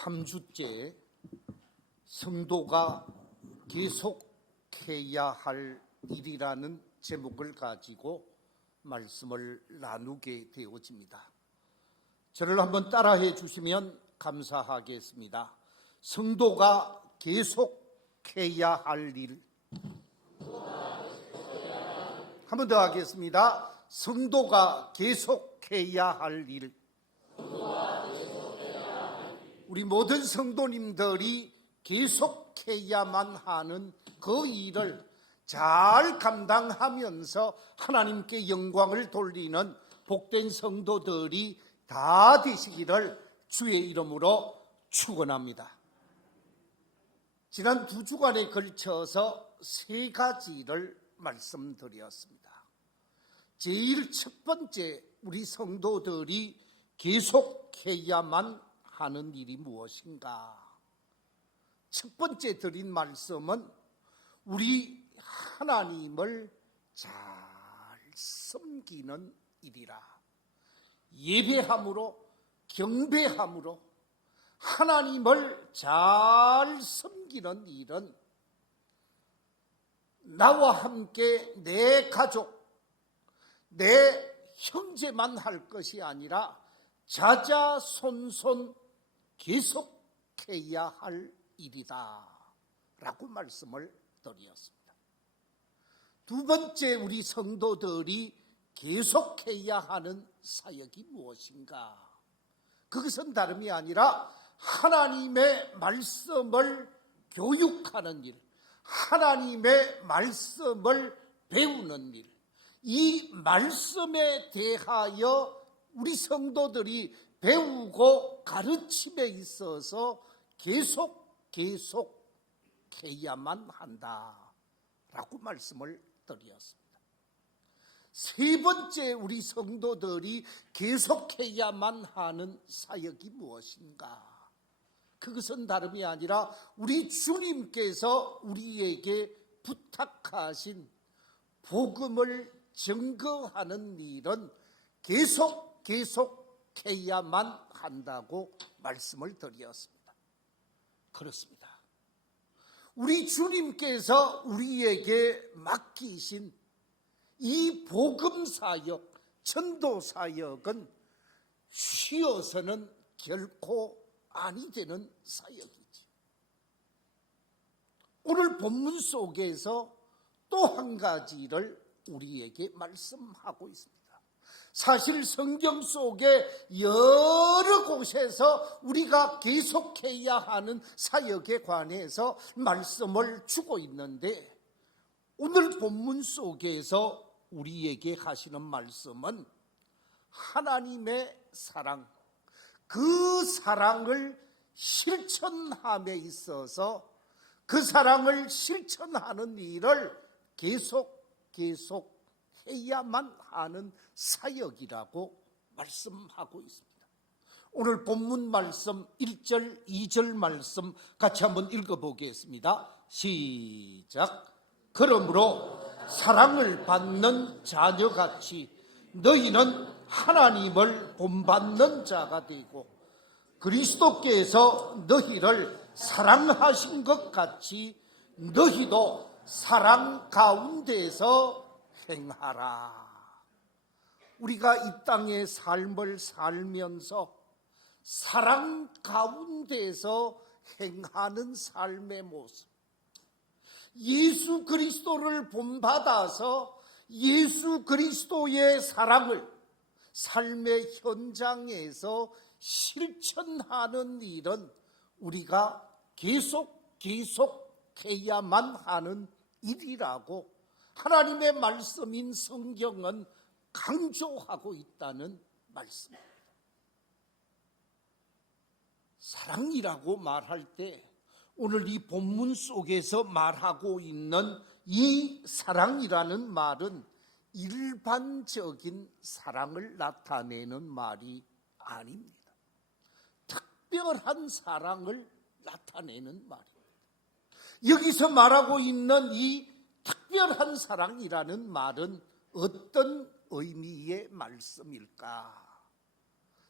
3주째 성도가 계속해야 할 일이라는 제목을 가지고 말씀을 나누게 되어집니다. 저를 한번 따라해 주시면 감사하겠습니다. 성도가 계속해야 할 일. 한 번 더 하겠습니다. 성도가 계속해야 할 일. 우리 모든 성도님들이 계속해야만 하는 그 일을 잘 감당하면서 하나님께 영광을 돌리는 복된 성도들이 다 되시기를 주의 이름으로 축원합니다. 지난 2주간에 걸쳐서 3가지를 말씀드렸습니다. 제일 첫 번째, 우리 성도들이 계속해야만 하는 일이 무엇인가? 첫 번째 드린 말씀은 우리 하나님을 잘 섬기는 일이라. 예배함으로, 경배함으로 하나님을 잘 섬기는 일은 나와 함께 내 가족, 내 형제만 할 것이 아니라 자자손손 계속해야 할 일이다 라고 말씀을 드렸습니다. 두 번째, 우리 성도들이 계속해야 하는 사역이 무엇인가? 그것은 다름이 아니라 하나님의 말씀을 교육하는 일, 하나님의 말씀을 배우는 일, 이 말씀에 대하여 우리 성도들이 배우고 가르침에 있어서 계속해야만 한다라고 말씀을 드렸습니다. 세 번째, 우리 성도들이 계속해야만 하는 사역이 무엇인가? 그것은 다름이 아니라 우리 주님께서 우리에게 부탁하신 복음을 증거하는 일은 계속해야만 한다고 말씀을 드렸습니다. 그렇습니다. 우리 주님께서 우리에게 맡기신 이 복음사역, 전도사역은 쉬어서는 결코 아니 되는 사역이지. 오늘 본문 속에서 또 한 가지를 우리에게 말씀하고 있습니다. 사실 성경 속에 여러 곳에서 우리가 계속해야 하는 사역에 관해서 말씀을 주고 있는데, 오늘 본문 속에서 우리에게 하시는 말씀은 하나님의 사랑, 그 사랑을 실천함에 있어서 그 사랑을 실천하는 일을 계속해야만 하는 사역이라고 말씀하고 있습니다. 오늘 본문 말씀 1절, 2절 말씀 같이 한번 읽어보겠습니다. 시작. 그러므로 사랑을 받는 자녀같이 너희는 하나님을 본받는 자가 되고 그리스도께서 너희를 사랑하신 것 같이 너희도 사랑 가운데서 행하라. 우리가 이 땅의 삶을 살면서 사랑 가운데서 행하는 삶의 모습, 예수 그리스도를 본받아서 예수 그리스도의 사랑을 삶의 현장에서 실천하는 일은 우리가 계속해야만 하는 일이라고 하나님의 말씀인 성경은 강조하고 있다는 말씀입니다. 사랑이라고 말할 때 오늘 이 본문 속에서 말하고 있는 이 사랑이라는 말은 일반적인 사랑을 나타내는 말이 아닙니다. 특별한 사랑을 나타내는 말입니다. 여기서 말하고 있는 이 특별한 사랑이라는 말은 어떤 의미의 말씀일까?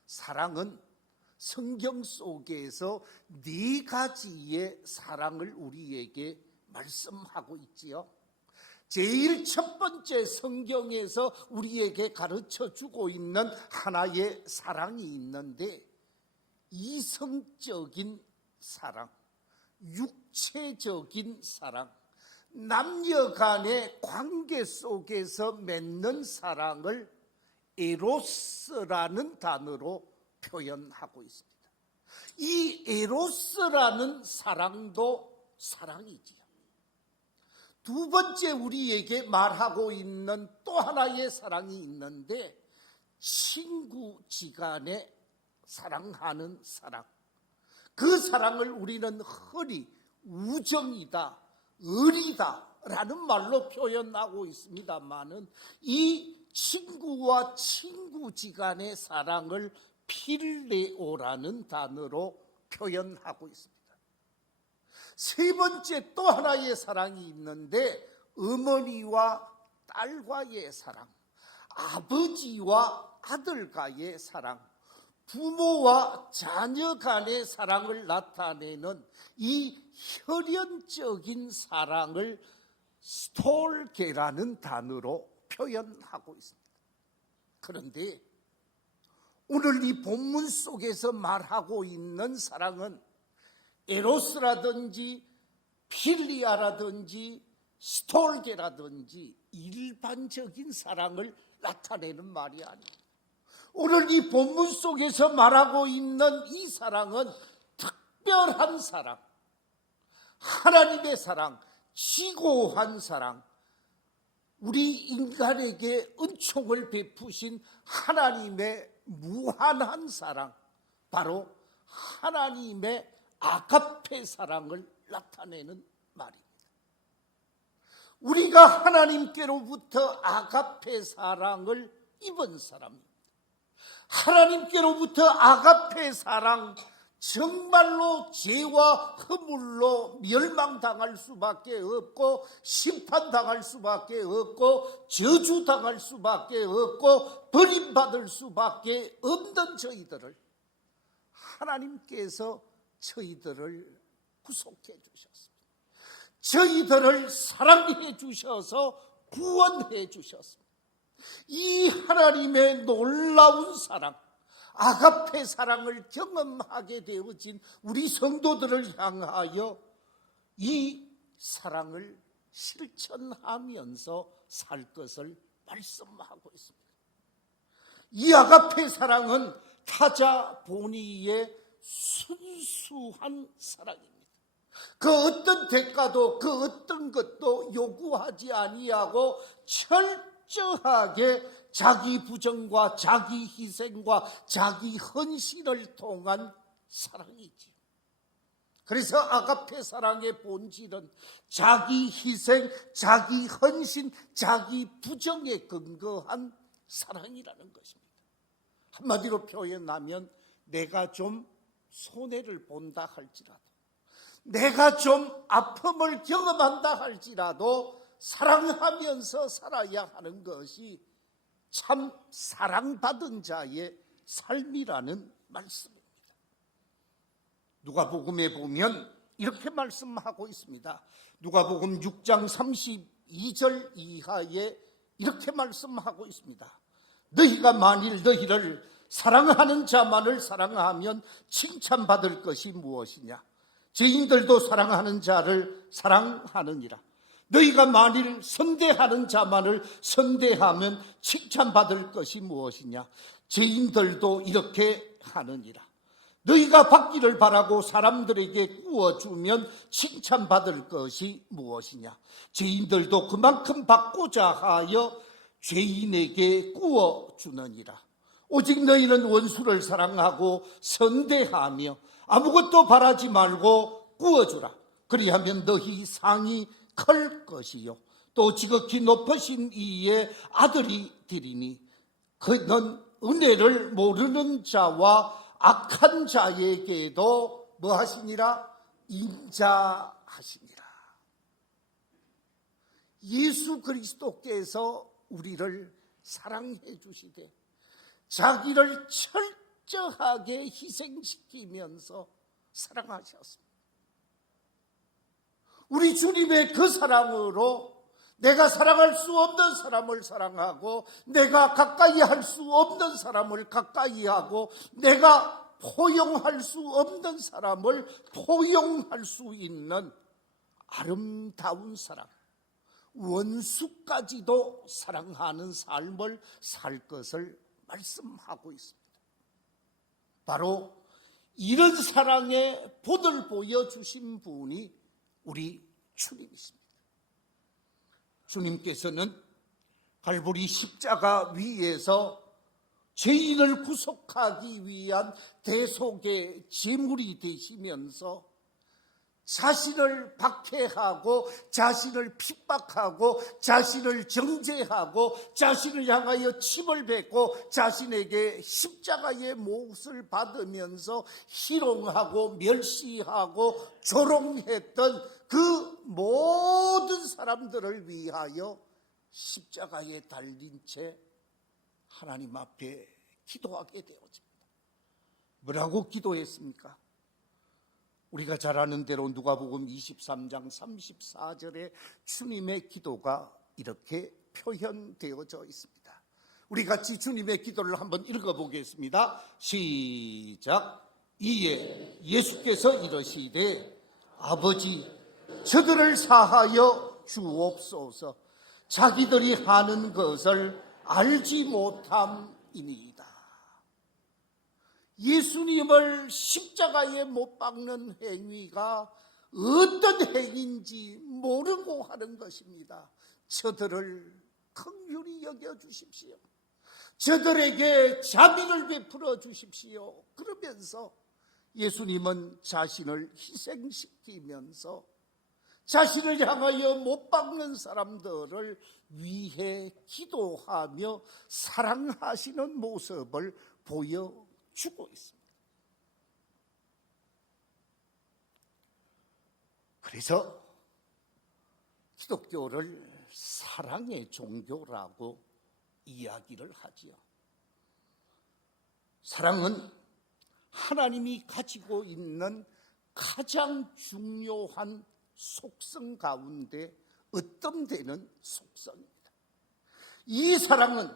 사랑은 성경 속에서 네 가지의 사랑을 우리에게 말씀하고 있지요. 제일 첫 번째 성경에서 우리에게 가르쳐주고 있는 하나의 사랑이 있는데, 이성적인 사랑, 육체적인 사랑, 남녀 간의 관계 속에서 맺는 사랑을 에로스라는 단어로 표현하고 있습니다. 이 에로스라는 사랑도 사랑이지요. 두 번째 우리에게 말하고 있는 또 하나의 사랑이 있는데, 친구지간에 사랑하는 사랑. 그 사랑을 우리는 흔히 우정이다, 의리다 라는 말로 표현하고 있습니다만은, 이 친구와 친구지간의 사랑을 필레오라는 단어로 표현하고 있습니다. 세 번째 또 하나의 사랑이 있는데, 어머니와 딸과의 사랑, 아버지와 아들과의 사랑, 부모와 자녀 간의 사랑을 나타내는 이 혈연적인 사랑을 스톨게라는 단어로 표현하고 있습니다. 그런데 오늘 이 본문 속에서 말하고 있는 사랑은 에로스라든지 필리아라든지 스톨게라든지 일반적인 사랑을 나타내는 말이 아닙니다. 오늘 이 본문 속에서 말하고 있는 이 사랑은 특별한 사랑, 하나님의 사랑, 지고한 사랑, 우리 인간에게 은총을 베푸신 하나님의 무한한 사랑, 바로 하나님의 아가페 사랑을 나타내는 말입니다. 우리가 하나님께로부터 아가페 사랑을 입은 사람입니다. 하나님께로부터 아가페 사랑, 정말로 죄와 허물로 멸망당할 수밖에 없고 심판당할 수밖에 없고 저주당할 수밖에 없고 버림받을 수밖에 없는 저희들을 하나님께서 저희들을 구속해 주셨습니다. 저희들을 사랑해 주셔서 구원해 주셨습니다. 이 하나님의 놀라운 사랑, 아가페 사랑을 경험하게 되어진 우리 성도들을 향하여 이 사랑을 실천하면서 살 것을 말씀하고 있습니다. 이 아가페 사랑은 타자 보니의 순수한 사랑입니다. 그 어떤 대가도 그 어떤 것도 요구하지 아니하고 철저하게 자기 부정과 자기 희생과 자기 헌신을 통한 사랑이지요. 그래서 아가페 사랑의 본질은 자기 희생, 자기 헌신, 자기 부정에 근거한 사랑이라는 것입니다. 한마디로 표현하면 내가 좀 손해를 본다 할지라도, 내가 좀 아픔을 경험한다 할지라도 사랑하면서 살아야 하는 것이 참 사랑받은 자의 삶이라는 말씀입니다. 누가복음에 보면 이렇게 말씀하고 있습니다. 누가복음 6장 32절 이하에 이렇게 말씀하고 있습니다. 너희가 만일 너희를 사랑하는 자만을 사랑하면 칭찬받을 것이 무엇이냐? 죄인들도 사랑하는 자를 사랑하느니라. 너희가 만일 선대하는 자만을 선대하면 칭찬받을 것이 무엇이냐? 죄인들도 이렇게 하느니라. 너희가 받기를 바라고 사람들에게 구워주면 칭찬받을 것이 무엇이냐? 죄인들도 그만큼 받고자 하여 죄인에게 구워주느니라. 오직 너희는 원수를 사랑하고 선대하며 아무것도 바라지 말고 구워주라. 그리하면 너희 상이 클 것이요 또 지극히 높으신 이의 아들이 되리니 그는 은혜를 모르는 자와 악한 자에게도 뭐 하시니라? 인자하시니라. 예수 그리스도께서 우리를 사랑해 주시되 자기를 철저하게 희생시키면서 사랑하셨습니다. 우리 주님의 그 사랑으로 내가 사랑할 수 없는 사람을 사랑하고, 내가 가까이 할 수 없는 사람을 가까이 하고, 내가 포용할 수 없는 사람을 포용할 수 있는 아름다운 사랑, 원수까지도 사랑하는 삶을 살 것을 말씀하고 있습니다. 바로 이런 사랑의 본을 보여주신 분이 우리 주님이십니다. 주님께서는 갈보리 십자가 위에서 죄인을 구속하기 위한 대속의 제물이 되시면서 자신을 박해하고, 자신을 핍박하고, 자신을 정죄하고, 자신을 향하여 침을 뱉고, 자신에게 십자가의 못을 받으면서 희롱하고 멸시하고 조롱했던 그 모든 사람들을 위하여 십자가에 달린 채 하나님 앞에 기도하게 되어집니다. 뭐라고 기도했습니까? 우리가 잘 아는 대로 누가복음 23장 34절에 주님의 기도가 이렇게 표현되어져 있습니다. 우리 같이 주님의 기도를 한번 읽어보겠습니다. 시작. 이에 예수께서 이르시되 아버지, 저들을 사하여 주옵소서. 자기들이 하는 것을 알지 못함이니이다. 예수님을 십자가에 못 박는 행위가 어떤 행위인지 모르고 하는 것입니다. 저들을 긍휼히 여겨주십시오. 저들에게 자비를 베풀어 주십시오. 그러면서 예수님은 자신을 희생시키면서 자신을 향하여 못 박는 사람들을 위해 기도하며 사랑하시는 모습을 보여주고 있습니다. 그래서 기독교를 사랑의 종교라고 이야기를 하지요. 사랑은 하나님이 가지고 있는 가장 중요한 속성 가운데 어떤 데는 속성입니다. 이 사랑은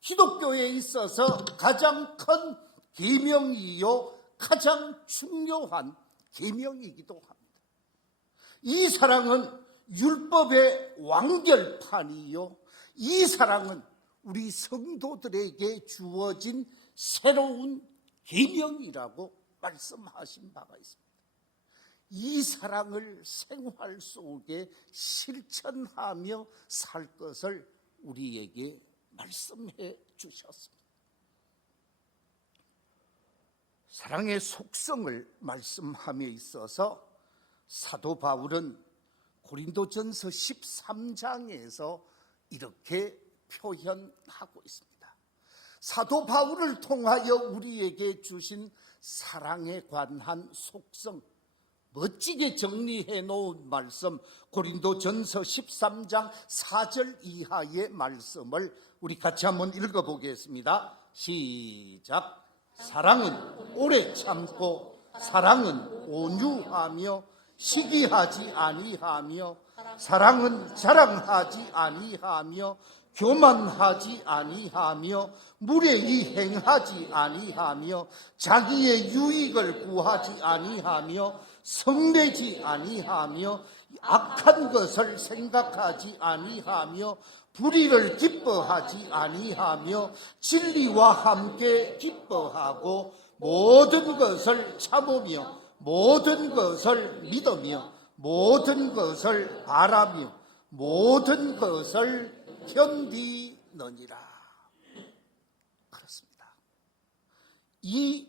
기독교에 있어서 가장 큰 계명이요, 가장 중요한 계명이기도 합니다. 이 사랑은 율법의 완결판이요, 이 사랑은 우리 성도들에게 주어진 새로운 계명이라고 말씀하신 바가 있습니다. 이 사랑을 생활 속에 실천하며 살 것을 우리에게 말씀해 주셨습니다. 사랑의 속성을 말씀함에 있어서 사도 바울은 고린도전서 13장에서 이렇게 표현하고 있습니다. 사도 바울을 통하여 우리에게 주신 사랑에 관한 속성, 멋지게 정리해 놓은 말씀, 고린도전서 13장 4절 이하의 말씀을 우리 같이 한번 읽어보겠습니다. 시작. 사랑은 오래 참고, 사랑은 온유하며, 시기하지 아니하며, 사랑은 자랑하지 아니하며, 교만하지 아니하며, 무례히 행하지 아니하며, 자기의 유익을 구하지 아니하며, 성내지 아니하며, 악한 것을 생각하지 아니하며, 불의를 기뻐하지 아니하며, 진리와 함께 기뻐하고, 모든 것을 참으며, 모든 것을 믿으며, 모든 것을 바라며, 모든 것을 견디느니라. 그렇습니다. 이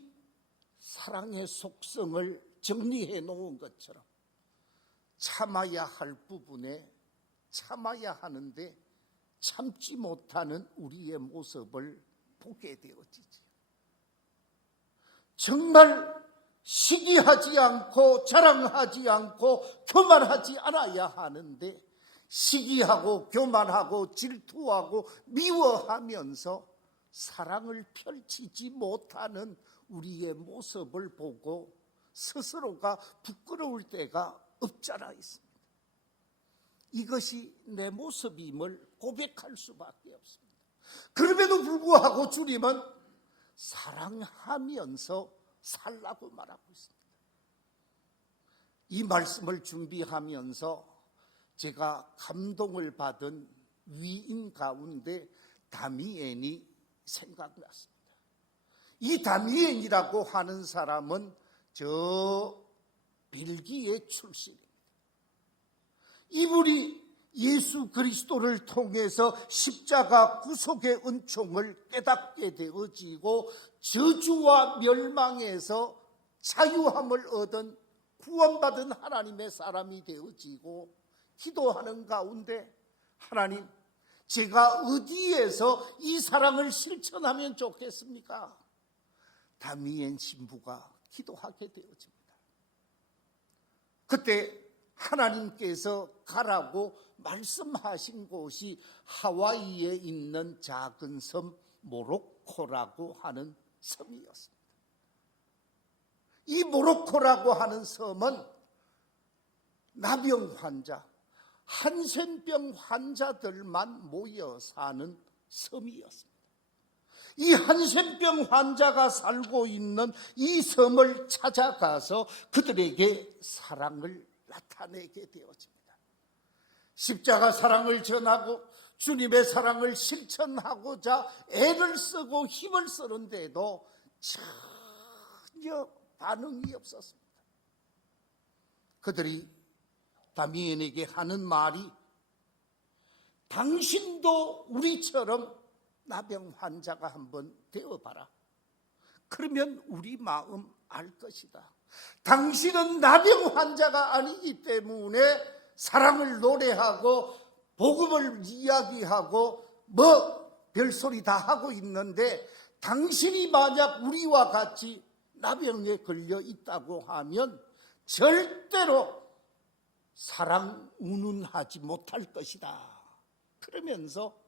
사랑의 속성을 정리해 놓은 것처럼 참아야 할 부분에 참아야 하는데 참지 못하는 우리의 모습을 보게 되어지죠. 정말 시기하지 않고 자랑하지 않고 교만하지 않아야 하는데 시기하고 교만하고 질투하고 미워하면서 사랑을 펼치지 못하는 우리의 모습을 보고 스스로가 부끄러울 때가 없잖아 있습니다. 이것이 내 모습임을 고백할 수밖에 없습니다. 그럼에도 불구하고 주님은 사랑하면서 살라고 말하고 있습니다. 이 말씀을 준비하면서 제가 감동을 받은 위인 가운데 다미엔이 생각났습니다. 이 다미엔이라고 하는 사람은 저 벨기에 출신입니다. 이분이 예수 그리스도를 통해서 십자가 구속의 은총을 깨닫게 되어지고 저주와 멸망에서 자유함을 얻은 구원받은 하나님의 사람이 되어지고 기도하는 가운데 하나님, 제가 어디에서 이 사랑을 실천하면 좋겠습니까? 다미엔 신부가 기도하게 되어집니다. 그때 하나님께서 가라고 말씀하신 곳이 하와이에 있는 작은 섬 모로코라고 하는 섬이었습니다. 이 모로코라고 하는 섬은 나병 환자, 한센병 환자들만 모여 사는 섬이었습니다. 이 한센병 환자가 살고 있는 이 섬을 찾아가서 그들에게 사랑을 나타내게 되어집니다. 십자가 사랑을 전하고 주님의 사랑을 실천하고자 애를 쓰고 힘을 쓰는데도 전혀 반응이 없었습니다. 그들이 다미엔에게 하는 말이 당신도 우리처럼 나병 환자가 한번 되어봐라. 그러면 우리 마음 알 것이다. 당신은 나병 환자가 아니기 때문에 사랑을 노래하고 복음을 이야기하고 별소리 다 하고 있는데 당신이 만약 우리와 같이 나병에 걸려 있다고 하면 절대로 사랑 운운하지 못할 것이다. 그러면서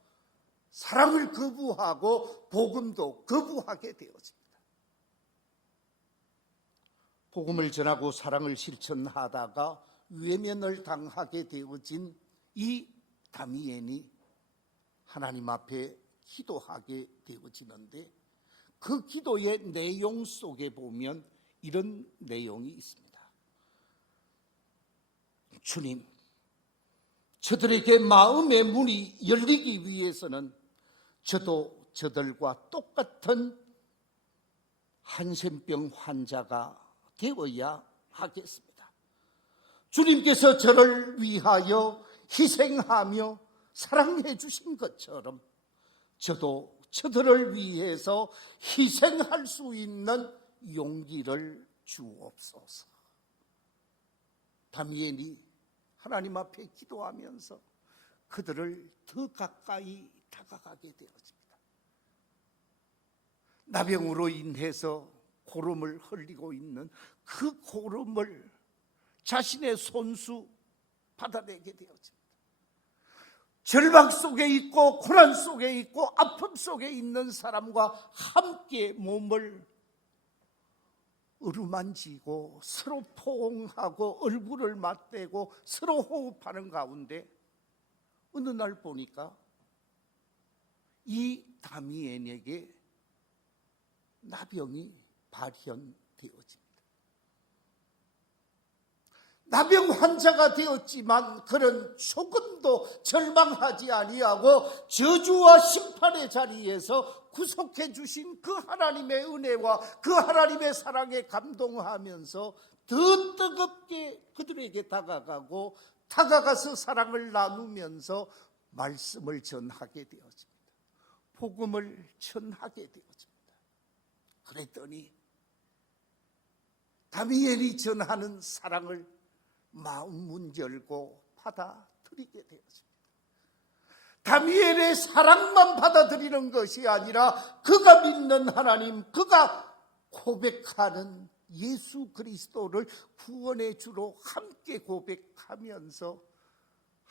사랑을 거부하고 복음도 거부하게 되어집니다. 복음을 전하고 사랑을 실천하다가 외면을 당하게 되어진 이 다미엔이 하나님 앞에 기도하게 되어지는데 그 기도의 내용 속에 보면 이런 내용이 있습니다. 주님, 저들에게 마음의 문이 열리기 위해서는 저도 저들과 똑같은 한센병 환자가 되어야 하겠습니다. 주님께서 저를 위하여 희생하며 사랑해 주신 것처럼 저도 저들을 위해서 희생할 수 있는 용기를 주옵소서. 다미엔이 하나님 앞에 기도하면서 그들을 더 가까이 다가가게 되어집니다. 나병으로 인해서 고름을 흘리고 있는 그 고름을 자신의 손수 받아내게 되어집니다. 절망 속에 있고 고난 속에 있고 아픔 속에 있는 사람과 함께 몸을 어루만지고 서로 포옹하고 얼굴을 맞대고 서로 호흡하는 가운데 어느 날 보니까 이 다미엔에게 나병이 발현되어집니다. 나병 환자가 되었지만 그는 조금도 절망하지 아니하고 저주와 심판의 자리에서 구속해 주신 그 하나님의 은혜와 그 하나님의 사랑에 감동하면서 더 뜨겁게 그들에게 다가가고 다가가서 사랑을 나누면서 말씀을 전하게 되어집니다. 복음을 전하게 되어집니다. 그랬더니 다미엘이 전하는 사랑을 마음 문 열고 받아들이게 되었습니다. 다미엘의 사랑만 받아들이는 것이 아니라 그가 믿는 하나님, 그가 고백하는 예수 그리스도를 구원의 주로 함께 고백하면서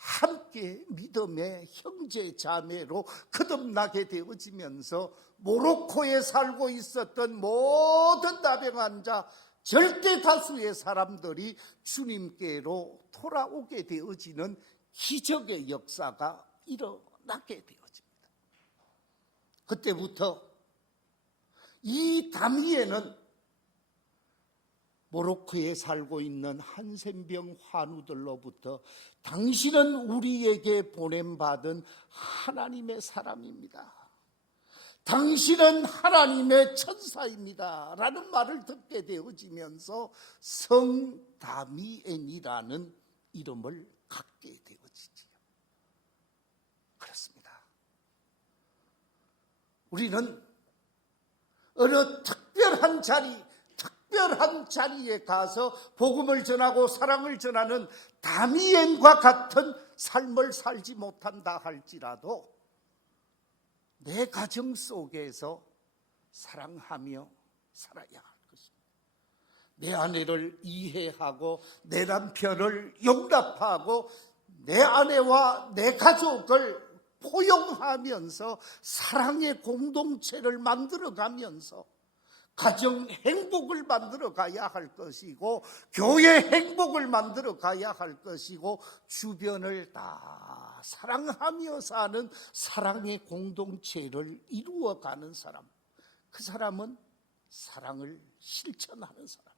함께 믿음의 형제 자매로 거듭나게 되어지면서 모로코에 살고 있었던 모든 다병한 자 절대 다수의 사람들이 주님께로 돌아오게 되어지는 기적의 역사가 일어나게 되어집니다. 그때부터 이 다미에는 모로코에 살고 있는 한센병 환우들로부터 당신은 우리에게 보냄받은 하나님의 사람입니다, 당신은 하나님의 천사입니다 라는 말을 듣게 되어지면서 성다미엔이라는 이름을 갖게 되어지지요. 그렇습니다. 우리는 어느 특별한 자리에 가서 복음을 전하고 사랑을 전하는 다미엔과 같은 삶을 살지 못한다 할지라도 내 가정 속에서 사랑하며 살아야 할 것입니다. 내 아내를 이해하고 내 남편을 용납하고 내 아내와 내 가족을 포용하면서 사랑의 공동체를 만들어가면서 가정 행복을 만들어 가야 할 것이고 교회 행복을 만들어 가야 할 것이고 주변을 다 사랑하며 사는 사랑의 공동체를 이루어가는 사람, 그 사람은 사랑을 실천하는 사람,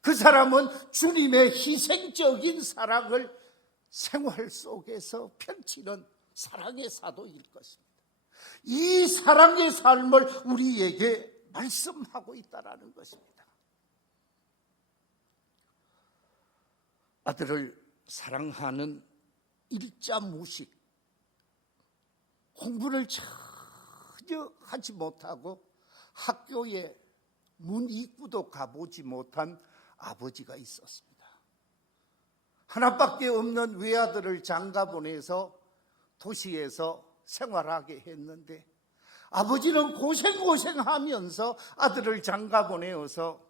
그 사람은 주님의 희생적인 사랑을 생활 속에서 펼치는 사랑의 사도일 것입니다. 이 사랑의 삶을 우리에게 말씀하고 있다라는 것입니다. 아들을 사랑하는 일자무식, 공부를 전혀 하지 못하고 학교에 문 입구도 가보지 못한 아버지가 있었습니다. 하나밖에 없는 외아들을 장가 보내서 도시에서 생활하게 했는데 아버지는 고생하면서 아들을 장가 보내어서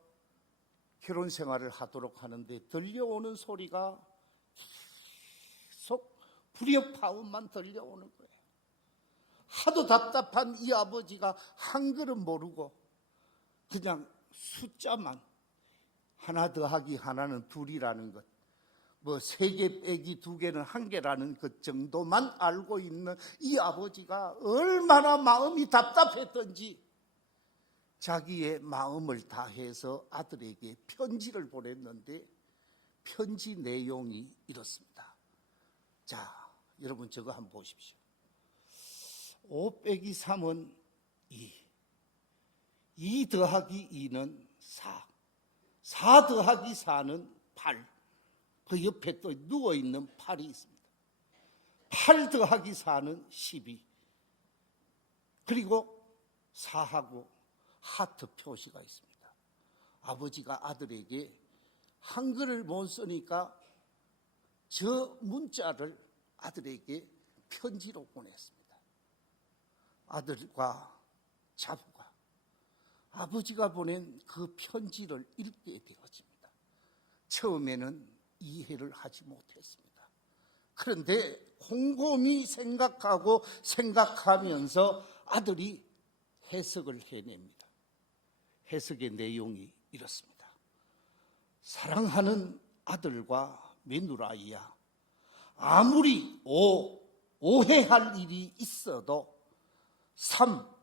결혼 생활을 하도록 하는데 들려오는 소리가 계속 불협화음만 들려오는 거예요. 하도 답답한 이 아버지가 한글은 모르고 그냥 숫자만 하나 더하기 하나는 둘이라는 것, 뭐 3개 빼기 2개는 1개라는 것 정도만 알고 있는 이 아버지가 얼마나 마음이 답답했던지 자기의 마음을 다해서 아들에게 편지를 보냈는데 편지 내용이 이렇습니다. 자, 여러분 저거 한번 보십시오. 5 빼기 3은 2, 2 더하기 2는 4, 4 더하기 4는 8, 그 옆에 또 누워있는 8이 있습니다. 8 더하기 4는 12, 그리고 4하고 하트 표시가 있습니다. 아버지가 아들에게 한글을 못 쓰니까 저 문자를 아들에게 편지로 보냈습니다. 아들과 자부가 아버지가 보낸 그 편지를 읽게 되어집니다. 처음에는 이해를 하지 못했습니다. 그런데 곰곰이 생각하면서 아들이 해석을 해냅니다. 해석의 내용이 이렇습니다. 사랑하는 아들과 며느라이야, 아무리 오해할 일이 있어도 3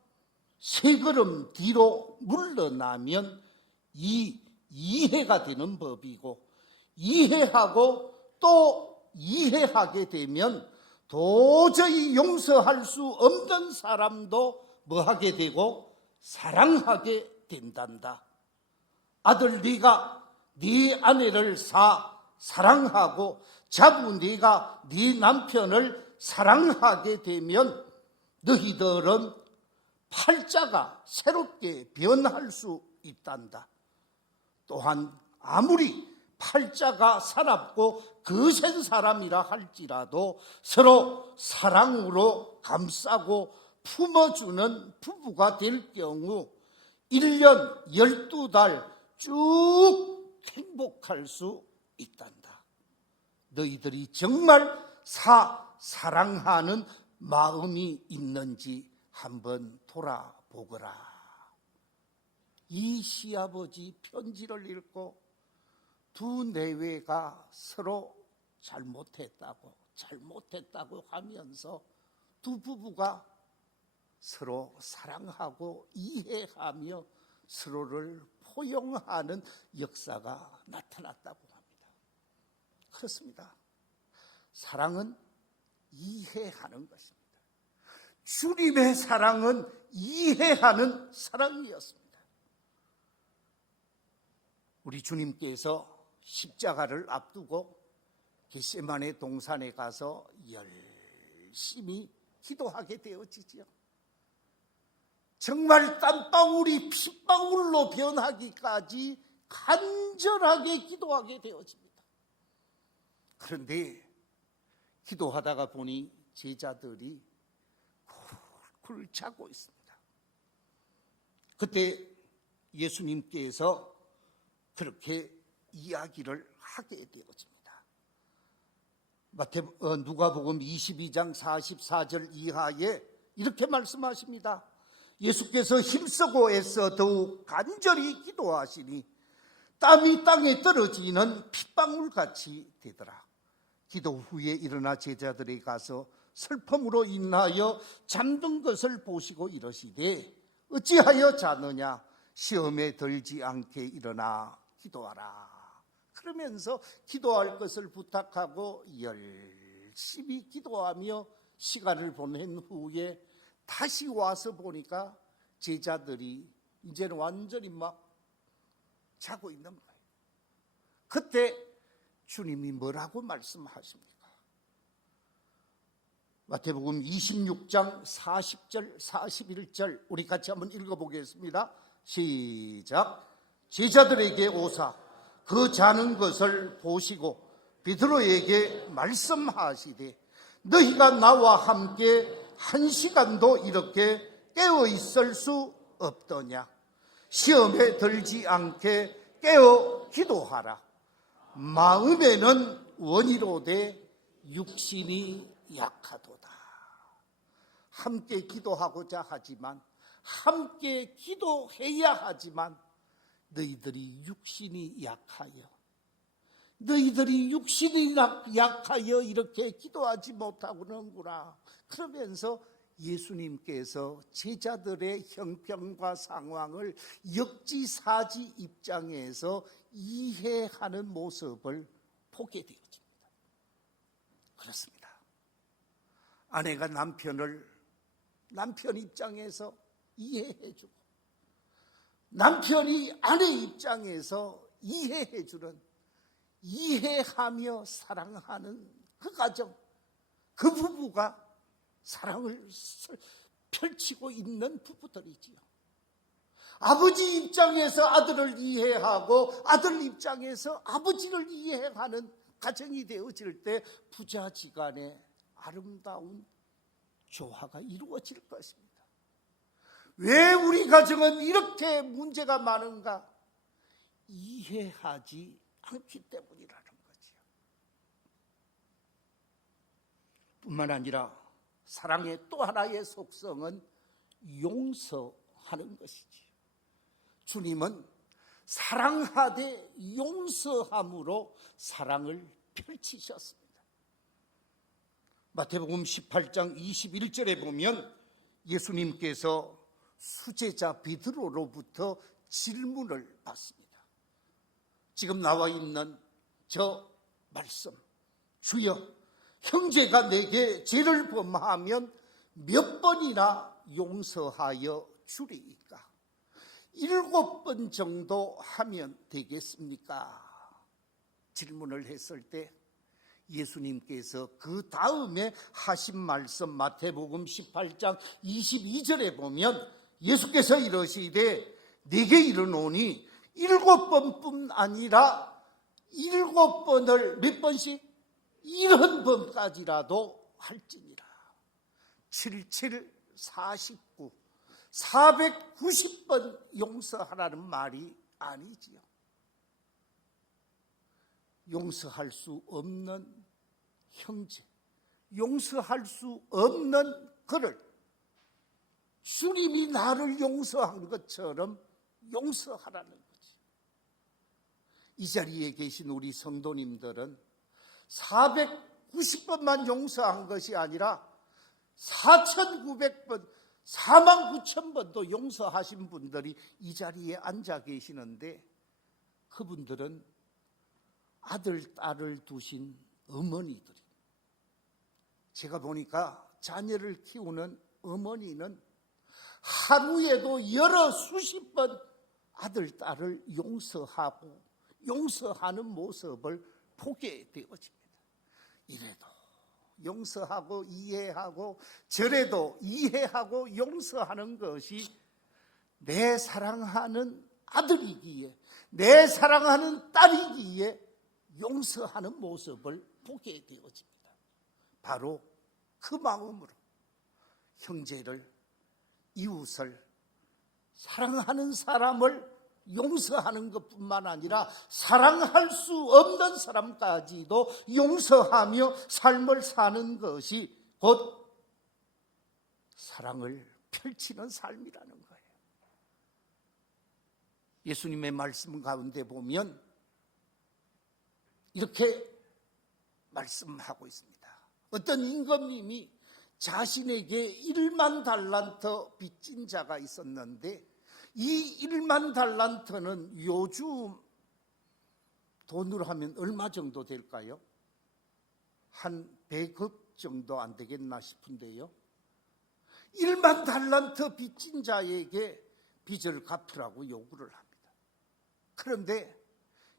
걸음 뒤로 물러나면 이해가 되는 법이고, 이해하고 또 이해하게 되면 도저히 용서할 수 없는 사람도 뭐하게 되고 사랑하게 된단다. 아들, 네가 네 아내를 사랑하고 자부 네가 네 남편을 사랑하게 되면 너희들은 팔자가 새롭게 변할 수 있단다. 또한 아무리 팔자가 사납고 거센 사람이라 할지라도 서로 사랑으로 감싸고 품어주는 부부가 될 경우 1년 12달 쭉 행복할 수 있단다. 너희들이 정말 사랑하는 마음이 있는지 한번 돌아보거라. 이 시아버지 편지를 읽고 두 내외가 서로 잘못했다고 하면서 두 부부가 서로 사랑하고 이해하며 서로를 포용하는 역사가 나타났다고 합니다. 그렇습니다. 사랑은 이해하는 것입니다. 주님의 사랑은 이해하는 사랑이었습니다. 우리 주님께서 십자가를 앞두고 겟세마네 동산에 가서 열심히 기도하게 되어지지요. 정말 땀방울이 핏방울로 변하기까지 간절하게 기도하게 되어집니다. 그런데 기도하다가 보니 제자들이 굴굴 자고 있습니다. 그때 예수님께서 그렇게 이야기를 하게 되어집니다. 누가복음 22장 44절 이하에 이렇게 말씀하십니다. 예수께서 힘쓰고 애써 더욱 간절히 기도하시니 땀이 땅에 떨어지는 핏방울같이 되더라. 기도 후에 일어나 제자들에게 가서 슬픔으로 인하여 잠든 것을 보시고 이러시되 어찌하여 자느냐, 시험에 들지 않게 일어나 기도하라. 그러면서 기도할 것을 부탁하고 열심히 기도하며 시간을 보낸 후에 다시 와서 보니까 제자들이 이제는 완전히 막 자고 있는 거예요. 그때 주님이 뭐라고 말씀하십니까? 마태복음 26장 40절 41절 우리 같이 한번 읽어보겠습니다. 시작. 제자들에게 오사 그 자는 것을 보시고 베드로에게 말씀하시되 너희가 나와 함께 한 시간도 이렇게 깨어 있을 수 없더냐. 시험에 들지 않게 깨어 기도하라. 마음에는 원이로되 육신이 약하도다. 함께 기도하고자 하지만, 함께 기도해야 하지만 너희들이 육신이 약하여 이렇게 기도하지 못하고는구나. 그러면서 예수님께서 제자들의 형편과 상황을 역지사지 입장에서 이해하는 모습을 보게 되어집니다. 그렇습니다. 아내가 남편 입장에서 이해해주고, 남편이 아내 입장에서 이해해주는, 이해하며 사랑하는 그 가정, 그 부부가 사랑을 펼치고 있는 부부들이지요. 아버지 입장에서 아들을 이해하고 아들 입장에서 아버지를 이해하는 가정이 되어질 때 부자지간에 아름다운 조화가 이루어질 것입니다. 왜 우리 가정은 이렇게 문제가 많은가? 이해하지 않기 때문이라는 거지요. 뿐만 아니라 사랑의 또 하나의 속성은 용서하는 것이지. 주님은 사랑하되 용서함으로 사랑을 펼치셨습니다. 마태복음 18장 21절에 보면 예수님께서 수제자 베드로로부터 질문을 받습니다. 지금 나와 있는 저 말씀, 주여, 형제가 내게 죄를 범하면 몇 번이나 용서하여 주리이까? 7번 정도 하면 되겠습니까? 질문을 했을 때 예수님께서 그 다음에 하신 말씀, 마태복음 18장 22절에 보면 예수께서 이러시되 내게 이르노니 7번뿐 아니라 7번을 몇 번씩? 70번까지라도 할지니라. 77, 49, 490번 용서하라는 말이 아니지요. 용서할 수 없는 형제, 용서할 수 없는 그를 주님이 나를 용서한 것처럼 용서하라는 거지. 이 자리에 계신 우리 성도님들은 490번만 용서한 것이 아니라 4,900번, 49,000번도 용서하신 분들이 이 자리에 앉아 계시는데, 그분들은 아들, 딸을 두신 어머니들이, 제가 보니까 자녀를 키우는 어머니는 하루에도 여러 수십 번 아들, 딸을 용서하고 용서하는 모습을 보게 되어집니다. 이래도 용서하고 이해하고 저래도 이해하고 용서하는 것이 내 사랑하는 아들이기에, 내 사랑하는 딸이기에 용서하는 모습을 보게 되어집니다. 바로 그 마음으로 형제를, 이웃을, 사랑하는 사람을 용서하는 것뿐만 아니라 사랑할 수 없는 사람까지도 용서하며 삶을 사는 것이 곧 사랑을 펼치는 삶이라는 거예요. 예수님의 말씀 가운데 보면 이렇게 말씀하고 있습니다. 어떤 임금님이 자신에게 1만 달란트 빚진 자가 있었는데, 이 1만 달란트는 요즘 돈으로 하면 얼마 정도 될까요? 한 100억 정도 안 되겠나 싶은데요. 1만 달란트 빚진 자에게 빚을 갚으라고 요구를 합니다. 그런데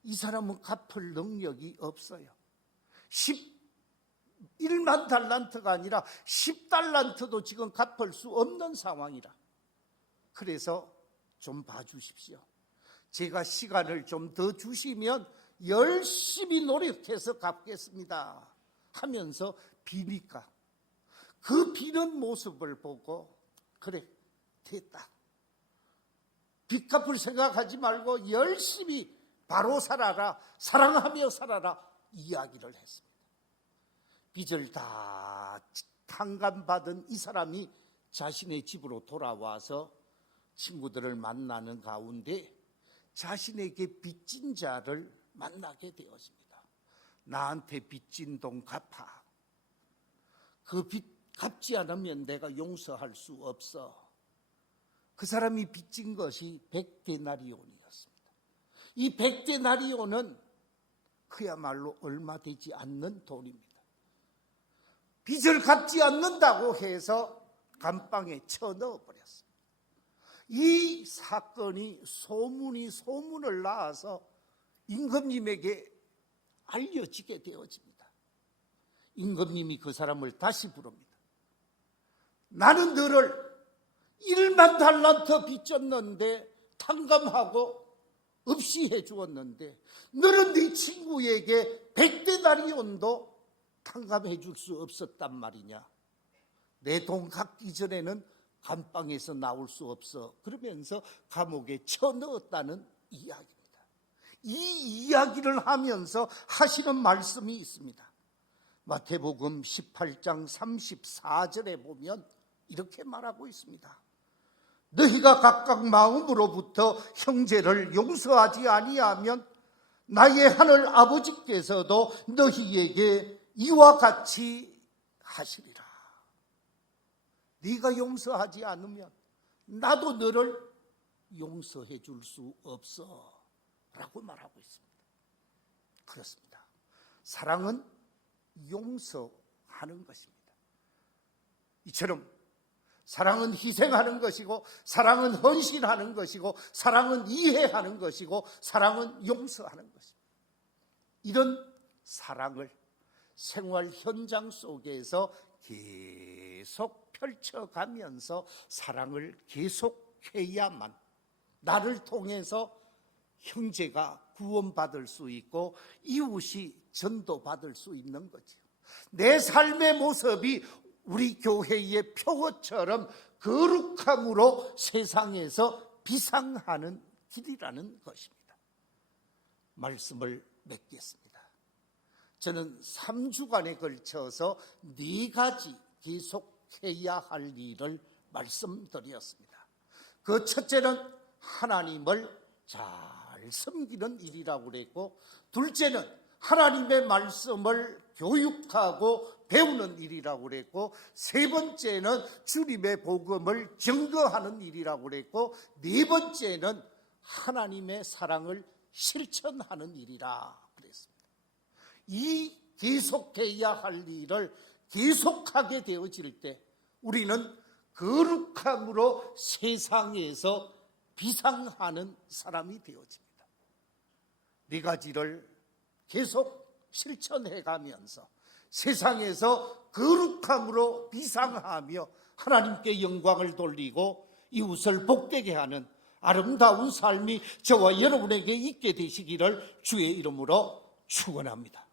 이 사람은 갚을 능력이 없어요. 1만 달란트가 아니라 10달란트도 지금 갚을 수 없는 상황이라. 그래서 좀 봐주십시오. 제가 시간을 좀 더 주시면 열심히 노력해서 갚겠습니다 하면서 비니까, 그 비는 모습을 보고 그래, 됐다, 빚 갚을 생각하지 말고 열심히 바로 살아라, 사랑하며 살아라 이야기를 했습니다. 빚을 다 탕감받은 이 사람이 자신의 집으로 돌아와서 친구들을 만나는 가운데 자신에게 빚진 자를 만나게 되었습니다. 나한테 빚진 돈 갚아. 그 빚 갚지 않으면 내가 용서할 수 없어. 그 사람이 빚진 것이 100데나리온이었습니다. 이 100데나리온은 그야말로 얼마 되지 않는 돈입니다. 빚을 갚지 않는다고 해서 감방에 쳐넣어버렸습니다. 이 사건이 소문을 낳아서 임금님에게 알려지게 되어집니다. 임금님이 그 사람을 다시 부릅니다. 나는 너를 1만 달란트 빚졌는데 탕감하고 없이 해주었는데, 너는 네 친구에게 100데나리온도 탕감해 줄 수 없었단 말이냐. 내 돈 갚기 전에는 감방에서 나올 수 없어. 그러면서 감옥에 쳐넣었다는 이야기입니다. 이 이야기를 하면서 하시는 말씀이 있습니다. 마태복음 18장 34절에 보면 이렇게 말하고 있습니다. 너희가 각각 마음으로부터 형제를 용서하지 아니하면 나의 하늘 아버지께서도 너희에게 이와 같이 하시리라. 네가 용서하지 않으면 나도 너를 용서해 줄 수 없어 라고 말하고 있습니다. 그렇습니다. 사랑은 용서하는 것입니다. 이처럼 사랑은 희생하는 것이고, 사랑은 헌신하는 것이고, 사랑은 이해하는 것이고, 사랑은 용서하는 것입니다. 이런 사랑을 생활 현장 속에서 계속 펼쳐가면서 사랑을 계속해야만 나를 통해서 형제가 구원받을 수 있고 이웃이 전도받을 수 있는 거죠. 내 삶의 모습이 우리 교회의 표어처럼 거룩함으로 세상에서 비상하는 길이라는 것입니다. 말씀을 맺겠습니다. 저는 3주간에 걸쳐서 4가지 계속해야 할 일을 말씀드렸습니다. 그 첫째는 하나님을 잘 섬기는 일이라고 그랬고, 둘째는 하나님의 말씀을 교육하고 배우는 일이라고 그랬고, 세 번째는 주님의 복음을 증거하는 일이라고 그랬고, 네 번째는 하나님의 사랑을 실천하는 일이라 그랬습니다. 이 계속해야 할 일을 계속하게 되어질 때 우리는 거룩함으로 세상에서 비상하는 사람이 되어집니다. 4가지를 계속 실천해 가면서 세상에서 거룩함으로 비상하며 하나님께 영광을 돌리고 이웃을 복되게 하는 아름다운 삶이 저와 여러분에게 있게 되시기를 주의 이름으로 축원합니다.